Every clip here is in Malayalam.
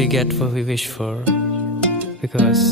we get what we wish for, because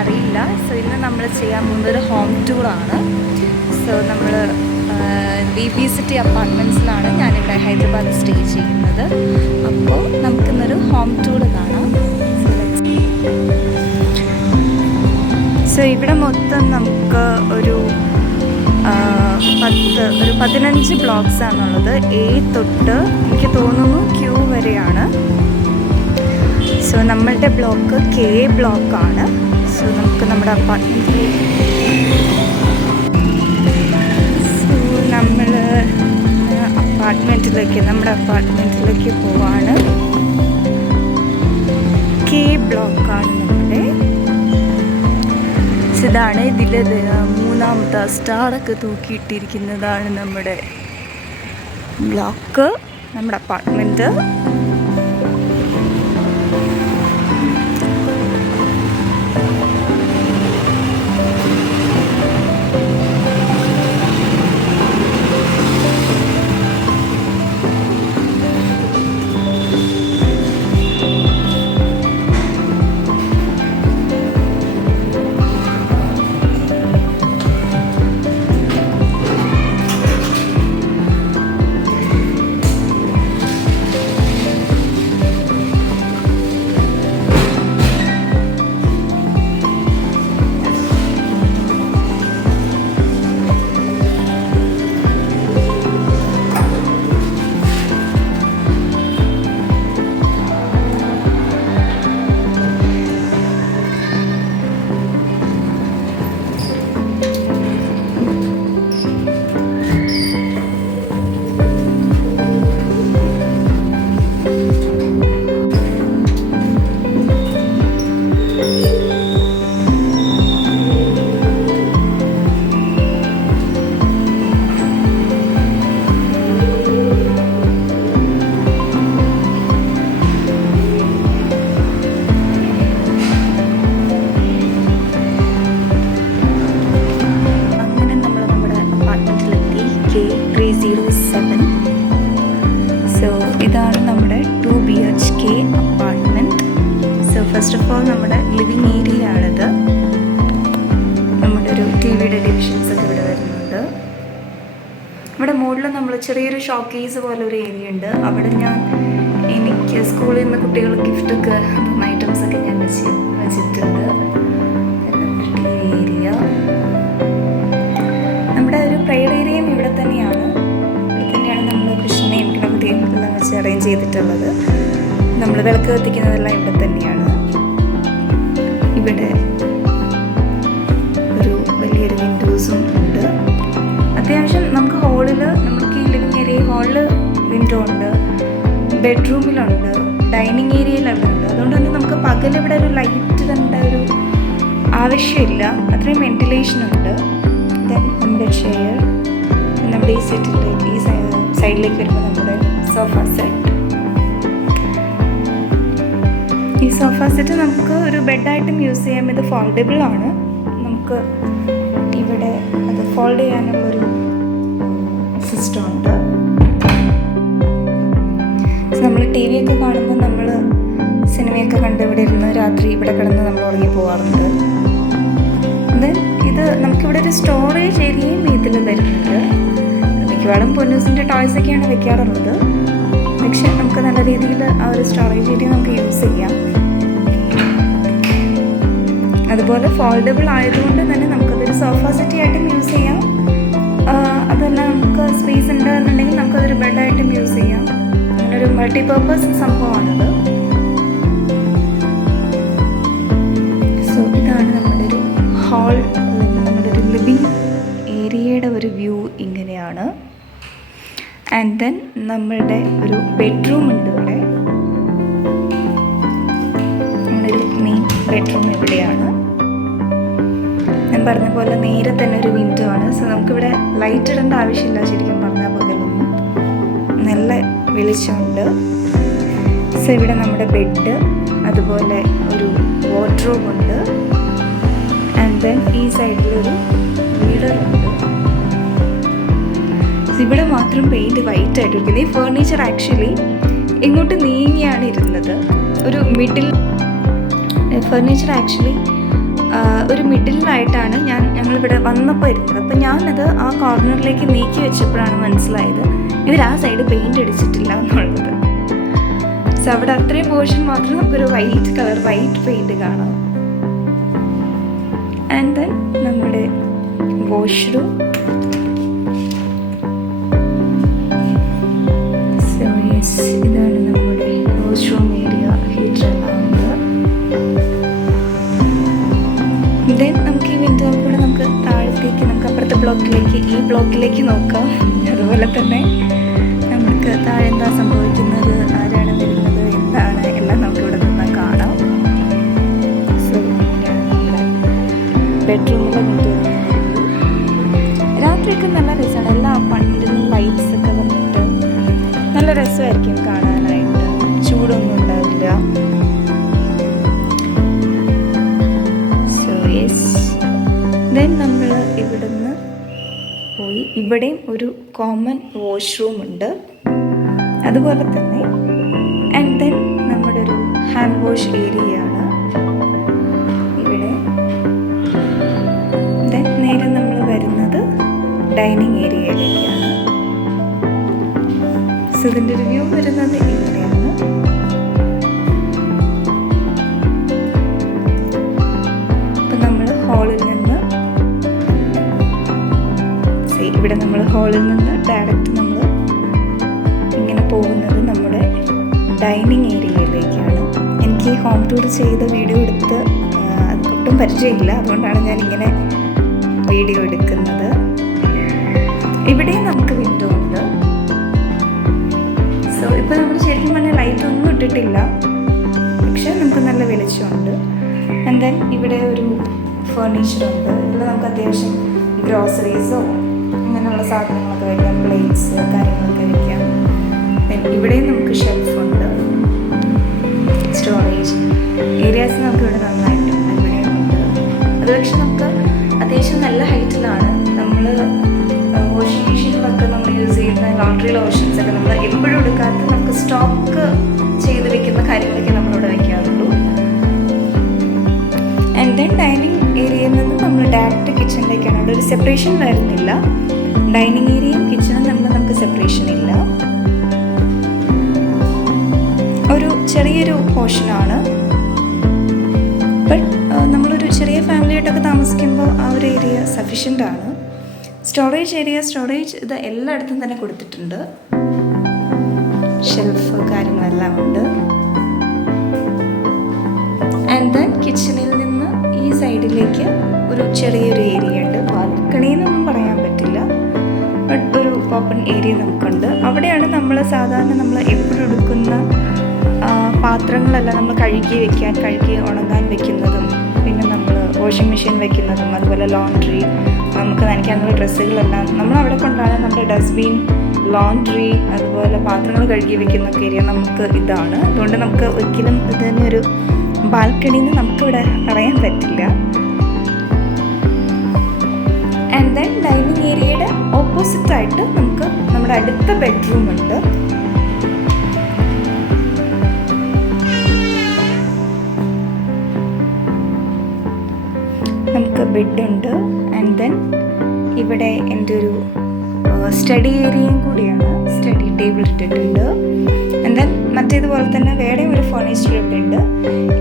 അറിയില്ല. സോ ഇന്ന് നമ്മൾ ചെയ്യാൻ പോകുന്നതൊരു ഹോം ടൂറാണ്. സോ നമ്മൾ VP City അപ്പാർട്ട്മെൻറ്റ്സിലാണ് ഞാനിവിടെ ഹൈദരാബാദ് സ്റ്റേ ചെയ്യുന്നത്. അപ്പോൾ നമുക്കിന്നൊരു ഹോം ടൂർ കാണാം. സോ ഇവിടെ മൊത്തം നമുക്ക് ഒരു 15 ബ്ലോക്സ് ആണുള്ളത്. A തൊട്ട് എനിക്ക് തോന്നുന്നു Q വരെയാണ്. സോ നമ്മളുടെ ബ്ലോക്ക് K ബ്ലോക്കാണ്. സോ നമുക്ക് നമ്മുടെ നമ്മുടെ അപ്പാർട്ട്മെൻറ്റിലേക്ക് പോവാണ്. K ബ്ലോക്കാണ് നമ്മുടെ. ഇതാണ് ഇതിൽ 3ാമത്തെ സ്റ്റാറൊക്കെ തൂക്കിയിട്ടിരിക്കുന്നതാണ് നമ്മുടെ ബ്ലോക്ക്, നമ്മുടെ അപ്പാർട്ട്മെൻറ്റ്. ഇതാണ് നമ്മുടെ 2 BHK apartment. So first of all നമ്മുടെ ലിവിങ് ഏരിയ ആണിത്. നമ്മുടെ ഒരു ടിവിയുടെ ഡിവിഷൻസ് ഒക്കെ ഇവിടെ വരുന്നുണ്ട്. ഇവിടെ മുകളിൽ നമ്മൾ ചെറിയൊരു ഷോക്കേസ് പോലെ ഒരു ഏരിയ ഉണ്ട്. അവിടെ എനിക്ക് സ്കൂളിൽ നിന്ന് കുട്ടികൾ ഗിഫ്റ്റൊക്കെ ഐറ്റംസൊക്കെ ഞാൻ വെച്ചിട്ടുണ്ട്. ഏരിയ നമ്മുടെ ഒരു പ്രയർ ഏരിയയും ഇവിടെ തന്നെയാണ്. നമ്മൾ കൃഷ്ണനെയും ഗണപതിയും എല്ലാം വെച്ച് അറേഞ്ച് ചെയ്തിട്ടുള്ളത്. നമ്മൾ വിളക്ക് കത്തിക്കുന്നതെല്ലാം ഇവിടെ തന്നെയാണ്. ഇവിടെ ഒരു വലിയൊരു വിൻഡോസും ഉണ്ട്. അത്യാവശ്യം നമുക്ക് ഹോളിൽ, നമുക്ക് ഈ ലിവിങ് ഏരിയ ഹാളിൽ വിൻഡോ ഉണ്ട്, ബെഡ്റൂമിലുണ്ട്, ഡൈനിങ് ഏരിയയിലൊക്കെ ഉണ്ട്. അതുകൊണ്ട് തന്നെ നമുക്ക് പകലിവിടെ ഒരു ലൈറ്റ് കണ്ട ഒരു ആവശ്യമില്ല. അത്രയും വെന്റിലേഷൻ ഉണ്ട്. ദെൻ നമ്മുടെ ചെയർ, നമ്മുടെ ഈ സെറ്റിലേക്ക് ഈ സൈഡിലേക്ക് വരുമ്പോൾ നമ്മുടെ സോഫ സെറ്റ്. ഈ സോഫ സെറ്റ് നമുക്ക് ഒരു ബെഡായിട്ടും യൂസ് ചെയ്യാം. ഇത് ഫോൾഡബിൾ ആണ്. നമുക്ക് ഇവിടെ അത് ഫോൾഡ് ചെയ്യാനുള്ളൊരു സിസ്റ്റം ഉണ്ട്. നമ്മൾ TV ഒക്കെ കാണുമ്പോൾ നമ്മൾ സിനിമയൊക്കെ കണ്ട് ഇവിടെ ഇരുന്ന് രാത്രി ഇവിടെ കിടന്ന് നമ്മൾ ഉറങ്ങി പോകാറുണ്ട്. ദെൻ ഇത് നമുക്കിവിടെ ഒരു സ്റ്റോറേജ് ഏരിയയും ഇതിൽ വരുന്നുണ്ട്. മിക്കവാറും പൊന്നൂസിൻ്റെ ടോയ്സൊക്കെയാണ് വെക്കാറുള്ളത്. പക്ഷേ നമുക്ക് നല്ല രീതിയിൽ ആ ഒരു സ്റ്റോറേജ് ഏരിയ നമുക്ക് യൂസ് ചെയ്യാം. അതുപോലെ ഫോൾഡബിൾ ആയതുകൊണ്ട് തന്നെ നമുക്കതൊരു സോഫ സെറ്റി ആയിട്ടും യൂസ് ചെയ്യാം. അതല്ല നമുക്ക് സ്പേസ് ഉണ്ട് എന്നുണ്ടെങ്കിൽ നമുക്കതൊരു ബെഡായിട്ടും യൂസ് ചെയ്യാം. അങ്ങനെ ഒരു മൾട്ടിപർപ്പസ് സംഭവമാണത്. സോ ഇതാണ് നമ്മുടെ ഒരു ഹാൾ, നമ്മുടെ ഒരു ലിവിങ് ഏരിയയുടെ ഒരു വ്യൂ ഇങ്ങനെയാണ്. ആൻഡ് ദെൻ നമ്മളുടെ ഒരു ബെഡ്റൂം ഉണ്ട് ഇവിടെ. നമ്മുടെ ഒരു മെയിൻ ബെഡ്റൂം ഇവിടെയാണ്. ഞാൻ പറഞ്ഞ പോലെ നേരെ തന്നെ ഒരു വിൻഡോ ആണ്. സോ നമുക്കിവിടെ ലൈറ്റ് ഇടേണ്ട ആവശ്യമില്ല. ശരിക്കും പറഞ്ഞാൽ പകലൊന്നും നല്ല വെളിച്ചമുണ്ട്. സോ ഇവിടെ നമ്മുടെ ബെഡ്, അതുപോലെ ഒരു വാർഡ്രോബ് ഉണ്ട്. ആൻഡ് ദെൻ ഈ സൈഡിലൊരു മിററുണ്ട്. ഇവിടെ മാത്രം പെയിൻറ്റ് വൈറ്റ് ആയിട്ടിരിക്കുന്നത്. ഈ ഫേർണിച്ചർ ആക്ച്വലി ഇങ്ങോട്ട് നീങ്ങിയാണ് ഇരുന്നത്. ഒരു മിഡിൽ ഫേർണിച്ചർ ആക്ച്വലി ഒരു മിഡിലായിട്ടാണ് ഞങ്ങളിവിടെ വന്നപ്പോൾ ഇരുന്നത്. അപ്പം ഞാനത് ആ കോർണറിലേക്ക് നീക്കി വെച്ചപ്പോഴാണ് മനസ്സിലായത് ഇവർ ആ സൈഡ് പെയിൻറ്റ് അടിച്ചിട്ടില്ല എന്നുള്ളത്. സോ അവിടെ അത്രയും പോർഷൻ മാത്രം നമുക്കൊരു വൈറ്റ് കളർ വൈറ്റ് പെയിൻറ്റ് കാണാം. ആൻഡ് ദെൻ നമ്മുടെ വാഷ്റൂം. ഇതാണ് നമ്മുടെ വാഷ്റൂം ഏരിയ. ഹീറ്റർ എല്ലാം ഉണ്ട്. ദെൻ നമുക്ക് ഈ വിൻഡോ കൂടെ നമുക്ക് താഴത്തേക്ക് നമുക്ക് അപ്പുറത്തെ ബ്ലോക്കിലേക്ക് ഈ ബ്ലോക്കിലേക്ക് നോക്കാം. അതുപോലെ തന്നെ നമുക്ക് താഴെ എന്താ സംഭവിക്കുന്നത്, ആരാണ് വരുന്നത്, എന്താണ് എല്ലാം നമുക്കിവിടെ നിന്ന് കാണാം. സോ ഇങ്ങനെയാണ് നമ്മുടെ ബെഡ്റൂമിലെ വിൻഡോ. രാത്രിയൊക്കെ നല്ല രസമാണ്. എല്ലാ പണ്ടിലും ലൈറ്റ്സ് ഒക്കെ വന്നിട്ട് നല്ല രസമായിരിക്കും കാണാനായിട്ട്. ചൂടൊന്നും ഉണ്ടാവില്ല. സോ യെസ്, ദെൻ നമ്മൾ ഇവിടുന്ന് പോയി ഇവിടെയും ഒരു കോമൺ വാഷ്റൂം ഉണ്ട്. അതുപോലെ തന്നെ ആൻഡ് ദെൻ നമ്മുടെ ഒരു ഹാൻഡ് വാഷ് ഏരിയയാണ് ഇവിടെ. ദെൻ നേരെ നമ്മൾ വരുന്നത് ഡൈനിങ് ഏരിയയിലേക്കാണ്. സോ ഇതിൻ്റെ ഒരു വ്യൂ വരുന്നത് ഇങ്ങനെയാണ്. അപ്പം നമ്മൾ ഹാളിൽ നിന്ന് ഇവിടെ നമ്മൾ ഹാളിൽ നിന്ന് ഡയറക്റ്റ് നമ്മൾ ഇങ്ങനെ പോകുന്നത് നമ്മുടെ ഡൈനിങ് ഏരിയയിലേക്കാണ്. എനിക്ക് ഹോം ടൂർ ചെയ്ത വീഡിയോ എടുത്ത് ഒട്ടും പരിചയമില്ല. അതുകൊണ്ടാണ് ഞാനിങ്ങനെ വീഡിയോ എടുക്കുന്നത്. ഇവിടെയും നമുക്ക് വിൻഡോ ഉണ്ട്. സോ ഇപ്പോൾ നമ്മൾ ശരിക്കും പറഞ്ഞാൽ ലൈറ്റ് ഒന്നും ഇട്ടിട്ടില്ല, പക്ഷെ നമുക്ക് നല്ല വെളിച്ചമുണ്ട്. ആൻഡ് ദെൻ ഇവിടെ ഒരു ഫർണിച്ചറുണ്ട്. ഇതിൽ നമുക്ക് അത്യാവശ്യം ഗ്രോസറീസോ അങ്ങനെയുള്ള സാധനങ്ങളൊക്കെ വയ്ക്കാം, പ്ലേറ്റ്സ് കാര്യങ്ങളൊക്കെ വയ്ക്കാം. ദെൻ ഇവിടെയും നമുക്ക് ഷെൽഫുണ്ട്. സ്റ്റോറേജ് ഏരിയാസ് നമുക്കിവിടെ നന്നായിട്ടുണ്ട്. ഇവിടെയുണ്ട്. അത് പക്ഷെ നമുക്ക് അത്യാവശ്യം നല്ല ഹൈറ്റിലാണ്. നമ്മൾ വാഷിംഗ് മെഷീനിലൊക്കെ നമ്മൾ യൂസ് ചെയ്യുന്ന ലോണ്ടറി ലോഷൻസൊക്കെ നമ്മൾ എപ്പോഴും എടുക്കാത്ത നമുക്ക് സ്റ്റോക്ക് ചെയ്ത് വെക്കുന്ന കാര്യങ്ങളൊക്കെ നമ്മളിവിടെ വയ്ക്കാറുള്ളൂ. ആൻഡ് ദെൻ ഡൈനിങ് ഏരിയയിൽ നിന്ന് നമ്മൾ ഡയറക്റ്റ് കിച്ചണിലേക്കാണ്. അവിടെ ഒരു സെപ്പറേഷൻ വരുന്നില്ല. ഡൈനിങ് ഏരിയയും കിച്ചണും നമുക്ക് സെപ്പറേഷൻ ഇല്ല. ഒരു ചെറിയൊരു പോർഷനാണ്. ബട്ട് നമ്മളൊരു ചെറിയ ഫാമിലിയായിട്ടൊക്കെ താമസിക്കുമ്പോൾ ആ ഒരു ഏരിയ സഫീഷ്യൻ്റ് ആണ്. സ്റ്റോറേജ് ഇത് എല്ലായിടത്തും തന്നെ കൊടുത്തിട്ടുണ്ട്. ഷെൽഫ് കാര്യങ്ങളെല്ലാം ഉണ്ട്. ആൻഡ് ദെൻ കിച്ചണിൽ നിന്ന് ഈ സൈഡിലേക്ക് ഒരു ചെറിയൊരു ഏരിയ ഉണ്ട്. ബാൽക്കണി എന്നൊന്നും പറയാൻ പറ്റില്ല, ബട്ട് ഒരു ഓപ്പൺ ഏരിയ നമുക്കുണ്ട്. അവിടെയാണ് നമ്മൾ സാധാരണ നമ്മൾ എപ്പോഴും എടുക്കുന്ന പാത്രങ്ങളെല്ലാം നമ്മൾ കഴുകി ഉണങ്ങാൻ വെക്കുന്നതും, പിന്നെ നമ്മൾ വാഷിംഗ് മെഷീൻ വെക്കുന്നതും, അതുപോലെ ലോണ്ട്രി, നമുക്ക് നനയ്ക്കാനുള്ള ഡ്രസ്സുകളെല്ലാം നമ്മൾ അവിടെ കൊണ്ടാണ്. നമ്മുടെ ഡസ്റ്റ്ബിൻ, ലോണ്ട്രി, അതുപോലെ പാത്രങ്ങൾ കഴുകി വെക്കുന്നൊക്കെ ഏരിയ നമുക്ക് ഇതാണ്. അതുകൊണ്ട് നമുക്ക് ഒരിക്കലും ഇത് തന്നെ ഒരു ബാൽക്കണിന്ന് നമുക്കിവിടെ പറയാൻ പറ്റില്ല. ആൻഡ് ദെൻ ഡൈനിങ് ഏരിയയുടെ ഓപ്പോസിറ്റായിട്ട് നമുക്ക് നമ്മുടെ അടുത്ത ബെഡ്റൂം ഉണ്ട്. നമുക്ക് ബെഡുണ്ട്. ആൻഡ് ദെൻ ഇവിടെ എൻ്റെ ഒരു സ്റ്റഡി ഏരിയയും കൂടിയാണ്. സ്റ്റഡി ടേബിൾ ഇട്ടിട്ടുണ്ട്. ആൻഡ് ദെൻ മറ്റേതുപോലെ തന്നെ വേറെ ഒരു ഫർണിച്ചർ ഇവിടെ ഉണ്ട്.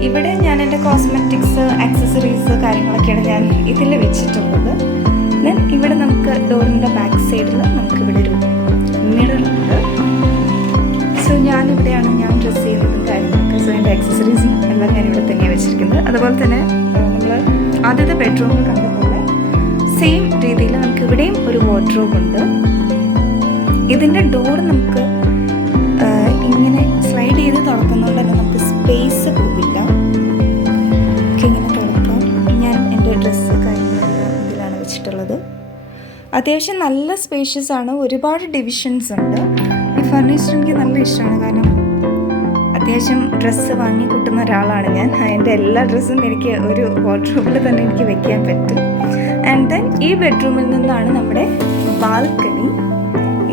ഇവിടെ ഞാൻ എൻ്റെ കോസ്മെറ്റിക്സ്, ആക്സസറീസ് കാര്യങ്ങളൊക്കെയാണ് ഞാൻ ഇതിൽ വെച്ചിട്ടുള്ളത്. ദെൻ ഇവിടെ നമുക്ക് ഡോറിൻ്റെ ബാക്ക് സൈഡിൽ നമുക്കിവിടെ ഒരു മിററുണ്ട്. സോ സോ ഞാൻ ഡ്രസ്സ് ചെയ്യുന്നതും കാര്യങ്ങളൊക്കെ. സോ എൻ്റെ ആക്സസറീസും എല്ലാം ഞാൻ ഇവിടെ തന്നെയാണ് വെച്ചിരിക്കുന്നത്. അതുപോലെ തന്നെ നമ്മൾ ആദ്യത്തെ ബെഡ്റൂമിൽ കണ്ട പോലെ സെയിം രീതിയിൽ നമുക്ക് ഇവിടെയും ഒരു വാർഡ്രോബ് ഉണ്ട്. ഇതിൻ്റെ ഡോർ നമുക്ക് ഇങ്ങനെ സ്ലൈഡ് ചെയ്ത് തുറക്കുന്നതുകൊണ്ട് തന്നെ നമുക്ക് സ്പേസ് പോവില്ല. ഇങ്ങനെ തുറക്കാം. ഞാൻ എൻ്റെ ഡ്രസ്സ് കാര്യങ്ങളെല്ലാം ഇതിലാണ് വെച്ചിട്ടുള്ളത്. അത്യാവശ്യം നല്ല സ്പേഷ്യസ് ആണ്. ഒരുപാട് ഡിവിഷൻസ് ഉണ്ട്. ഈ ഫർണിച്ചർ എനിക്ക് നല്ല ഇഷ്ടമാണ്. കാരണം അത്യാവശ്യം ഡ്രസ്സ് വാങ്ങി കൂട്ടുന്ന ഒരാളാണ് ഞാൻ. എൻ്റെ എല്ലാ ഡ്രസ്സും എനിക്ക് ഒരു വാർഡ്രോബിൽ തന്നെ എനിക്ക് വെക്കാൻ പറ്റും. ആൻഡ് ദെൻ ഈ ബെഡ്റൂമിൽ നിന്നാണ് നമ്മുടെ ബാൽക്കണി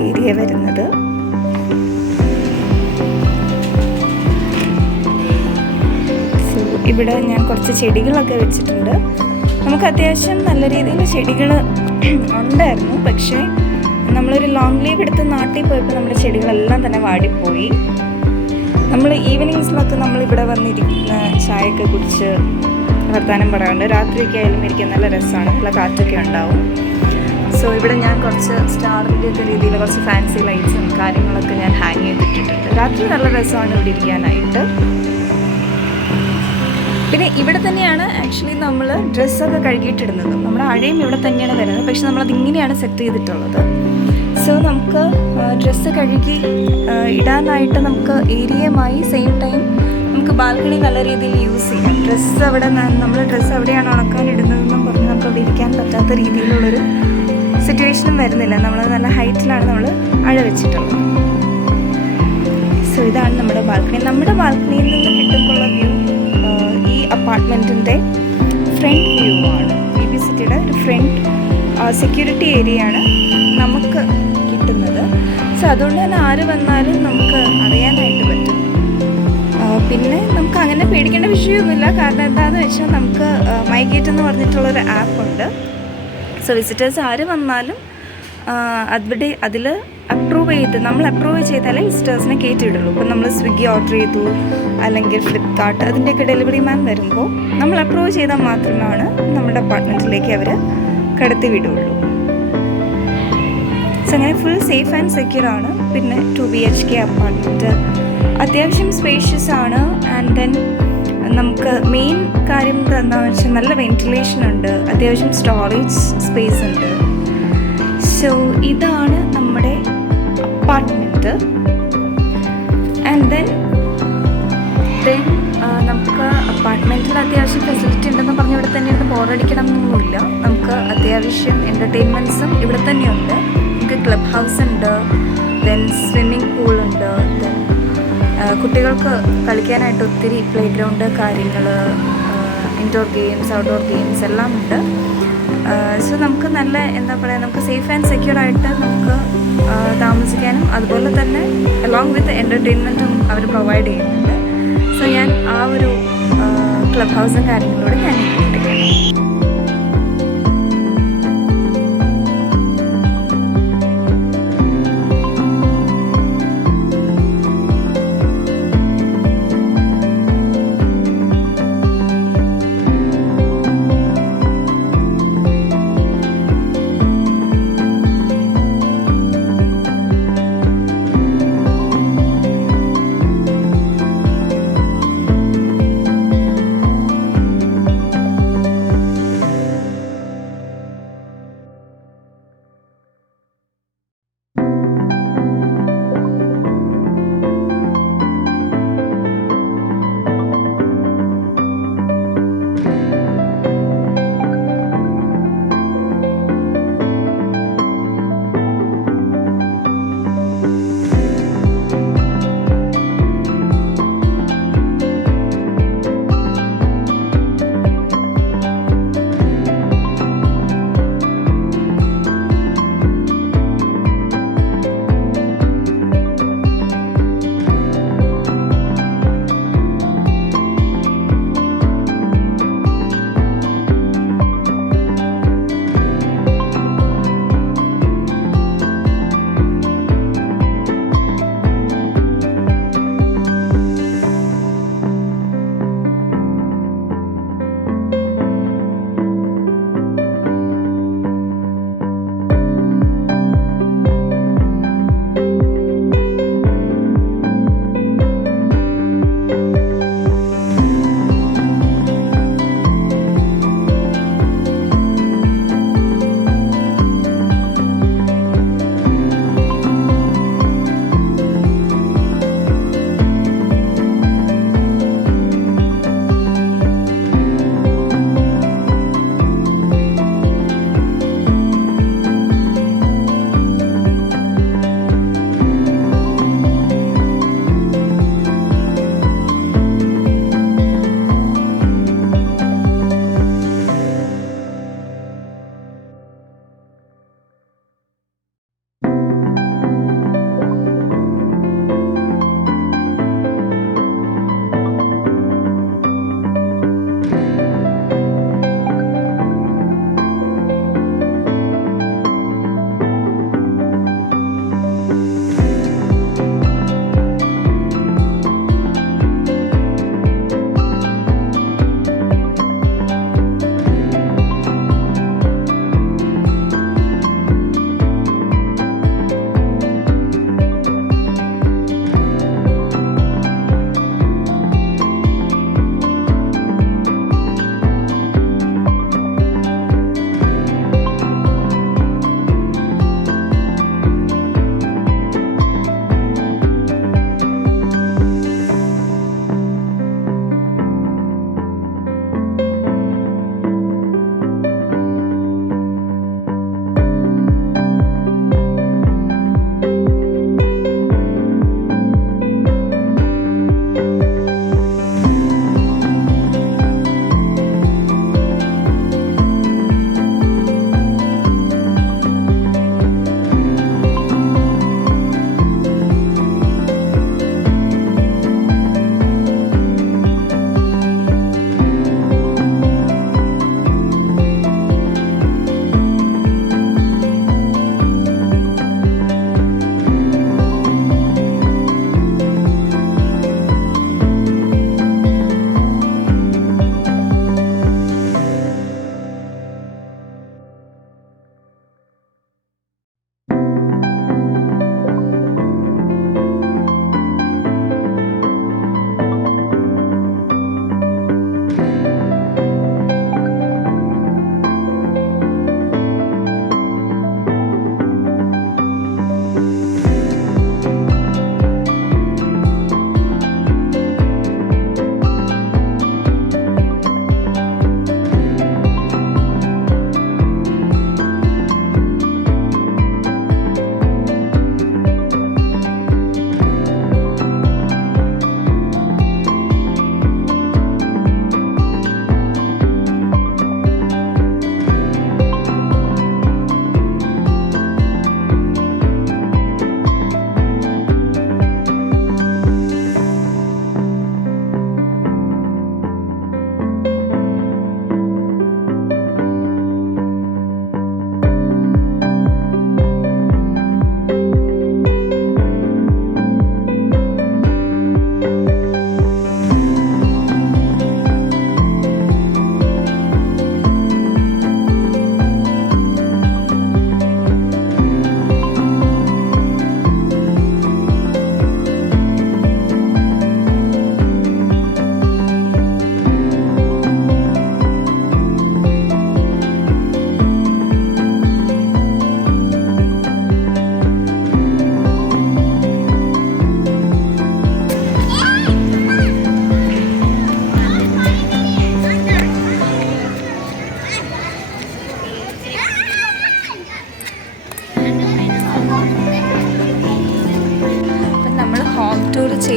ഏരിയ വരുന്നത്. സോ ഇവിടെ ഞാൻ കുറച്ച് ചെടികളൊക്കെ വെച്ചിട്ടുണ്ട്. നമുക്ക് അത്യാവശ്യം നല്ല രീതിയിൽ ചെടികൾ ഉണ്ടായിരുന്നു. പക്ഷേ നമ്മളൊരു ലോങ് ലീവ് എടുത്ത് നാട്ടിൽ പോയപ്പോൾ നമ്മുടെ ചെടികളെല്ലാം തന്നെ വാടിപ്പോയി. നമ്മൾ ഈവനിങ്സിലൊക്കെ നമ്മളിവിടെ വന്നിരിക്കുന്ന ചായയൊക്കെ കുടിച്ച് വർത്താനം പറയാറുണ്ട്. രാത്രിയൊക്കെ ആയാലും ഇരിക്കാൻ നല്ല രസമാണ്. നല്ല കാറ്റൊക്കെ ഉണ്ടാവും. സോ ഇവിടെ ഞാൻ കുറച്ച് സ്റ്റാറിൻ്റെ ഒക്കെ രീതിയിൽ കുറച്ച് ഫാൻസി ലൈറ്റ്സും കാര്യങ്ങളൊക്കെ ഞാൻ ഹാങ് ചെയ്തിട്ടിട്ടുണ്ട്. രാത്രി നല്ല രസമാണ് ഇവിടെ ഇരിക്കാനായിട്ട്. പിന്നെ ഇവിടെ തന്നെയാണ് ആക്ച്വലി നമ്മൾ ഡ്രസ്സൊക്കെ കഴുകിയിട്ടിടുന്നത്. നമ്മുടെ അഴയും ഇവിടെ തന്നെയാണ് വരുന്നത്. പക്ഷെ നമ്മളത് ഇങ്ങനെയാണ് സെറ്റ് ചെയ്തിട്ടുള്ളത്. സോ നമുക്ക് ഡ്രസ്സ് കഴുകി ഇടാനായിട്ട് നമുക്ക് ഏരിയയുമായി സെയിം ടൈം നമുക്ക് ബാൽക്കണി നല്ല രീതിയിൽ യൂസ് ചെയ്യാം. ഡ്രസ്സ് അവിടെ നമ്മൾ ഡ്രസ്സ് എവിടെയാണ് ഉണക്കാനിടുന്നതെന്നും പറഞ്ഞ് നമുക്ക് അവിടെ ഇരിക്കാൻ പറ്റാത്ത രീതിയിലുള്ളൊരു സിറ്റുവേഷനും വരുന്നില്ല. നമ്മൾ നല്ല ഹൈറ്റിലാണ് നമ്മൾ അഴ വെച്ചിട്ടുള്ളത്. സോ ഇതാണ് നമ്മുടെ ബാൽക്കണി. നമ്മുടെ ബാൽക്കണിയിൽ നിന്ന് കിട്ടുമ്പോഴുള്ള വ്യൂ ഈ അപ്പാർട്ട്മെൻറ്റിൻ്റെ ഫ്രണ്ട് വ്യൂ ആണ്. ബേബി സിറ്റിയുടെ ഒരു ഫ്രണ്ട് സെക്യൂരിറ്റി ഏരിയയാണ് നമുക്ക് കിട്ടുന്നത്. സോ അതുകൊണ്ട് തന്നെ ആര് വന്നാലും നമുക്ക് അറിയാനായിട്ട് പറ്റും. പിന്നെ നമുക്ക് അങ്ങനെ പേടിക്കേണ്ട വിഷയമൊന്നുമില്ല. കാരണം എന്താണെന്ന് വെച്ചാൽ നമുക്ക് മൈ ഗേറ്റ് എന്ന് പറഞ്ഞിട്ടുള്ളൊരു ആപ്പുണ്ട്. സോ വിസിറ്റേഴ്സ് ആര് വന്നാലും അതിൽ നമ്മൾ അപ്രൂവ് ചെയ്താലേ വിസിറ്റേഴ്സിനെ കയറ്റിയിടുള്ളൂ. ഇപ്പം നമ്മൾ സ്വിഗ്ഗി ഓർഡർ ചെയ്തു അല്ലെങ്കിൽ ഫ്ലിപ്കാർട്ട് അതിൻ്റെയൊക്കെ ഡെലിവറി മാൻ വരുമ്പോൾ നമ്മൾ അപ്രൂവ് ചെയ്താൽ മാത്രമാണ് നമ്മുടെ അപ്പാർട്ട്മെൻറ്റിലേക്ക് അവർ കടത്തി വിടുള്ളൂ. സോ അങ്ങനെ ഫുൾ സേഫ് ആൻഡ് സെക്യൂർ ആണ്. പിന്നെ 2 BHK അപ്പാർട്ട്മെൻറ്റ് അത്യാവശ്യം സ്പേഷ്യസ് ആണ്. ആൻഡ് ദെൻ നമുക്ക് മെയിൻ കാര്യം എന്താണെന്ന് വെച്ചാൽ നല്ല വെന്റിലേഷൻ ഉണ്ട്. അത്യാവശ്യം സ്റ്റോറേജ് സ്പേസ് ഉണ്ട്. സോ ഇതാണ് നമ്മുടെ അപ്പാർട്ട്മെൻറ്റ്. ആൻഡ് ദെൻ നമുക്ക് അപ്പാർട്ട്മെൻറ്റിൽ അത്യാവശ്യം ഫെസിലിറ്റി ഉണ്ടെന്ന് പറഞ്ഞ് ഇവിടെ തന്നെ ഇരുന്ന് ബോറടിക്കണം എന്നൊന്നുമില്ല. നമുക്ക് അത്യാവശ്യം എൻ്റർടൈൻമെൻറ്റ്സും ഇവിടെ തന്നെയുണ്ട്. നമുക്ക് ക്ലബ് ഹൗസ് ഉണ്ട്, ദെൻ സ്വിമ്മിങ് പൂൾ ഉണ്ട്, ദെൻ കുട്ടികൾക്ക് കളിക്കാനായിട്ട് ഒത്തിരി പ്ലേ ഗ്രൗണ്ട് കാര്യങ്ങൾ, ഇൻഡോർ ഗെയിംസ്, ഔട്ട്ഡോർ ഗെയിംസ് എല്ലാം ഉണ്ട്. സോ നമുക്ക് നല്ല എന്താ പറയുക, നമുക്ക് സേഫ് ആൻഡ് സെക്യൂർ ആയിട്ട് നമുക്ക് താമസിക്കാനും അതുപോലെ തന്നെ അലോങ് വിത്ത് എൻ്റർടൈൻമെൻറ്റും അവർ പ്രൊവൈഡ് ചെയ്യുന്നുണ്ട്. സോ ഞാൻ ആ ഒരു ക്ലബ് ഹൗസും കാര്യങ്ങളിലൂടെ ഞാൻ ഇട്ടിരിക്കുകയാണ്.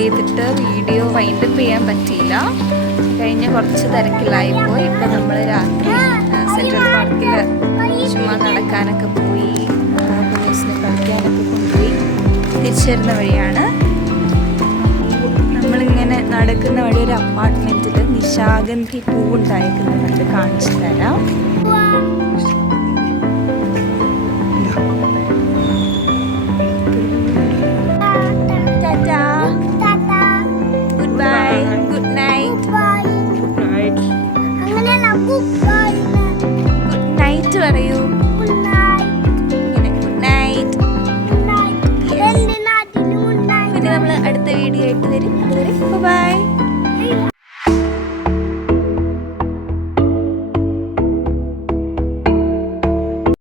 ചെയ്തിട്ട് വീഡിയോ വൈൻഡപ്പ് ചെയ്യാൻ പറ്റിയില്ല. കഴിഞ്ഞ കുറച്ച് തിരക്കിലായിപ്പോയി. ഇപ്പം നമ്മൾ രാത്രി സെൻട്രൽ പാർക്കിൽ ചുമ്മാ നടക്കാനൊക്കെ പോയി, പോലീസിനെ കളിക്കാനൊക്കെ കൊണ്ടുപോയി തിരിച്ചു വരുന്ന വഴിയാണ്. നമ്മളിങ്ങനെ നടക്കുന്ന വഴി ഒരു അപ്പാർട്ട്മെൻറ്റിൽ നിശാഗന്ധി പൂവുണ്ടായിരിക്കുന്നുണ്ട്, കാണിച്ചു തരാം. Good bye, good night. Good night പറയൂ. ഇങ്ങനെ ഗുഡ് നൈറ്റ്. പിന്നെ നമ്മൾ അടുത്ത വീഡിയോ ആയിട്ട് വരും. ബൈ.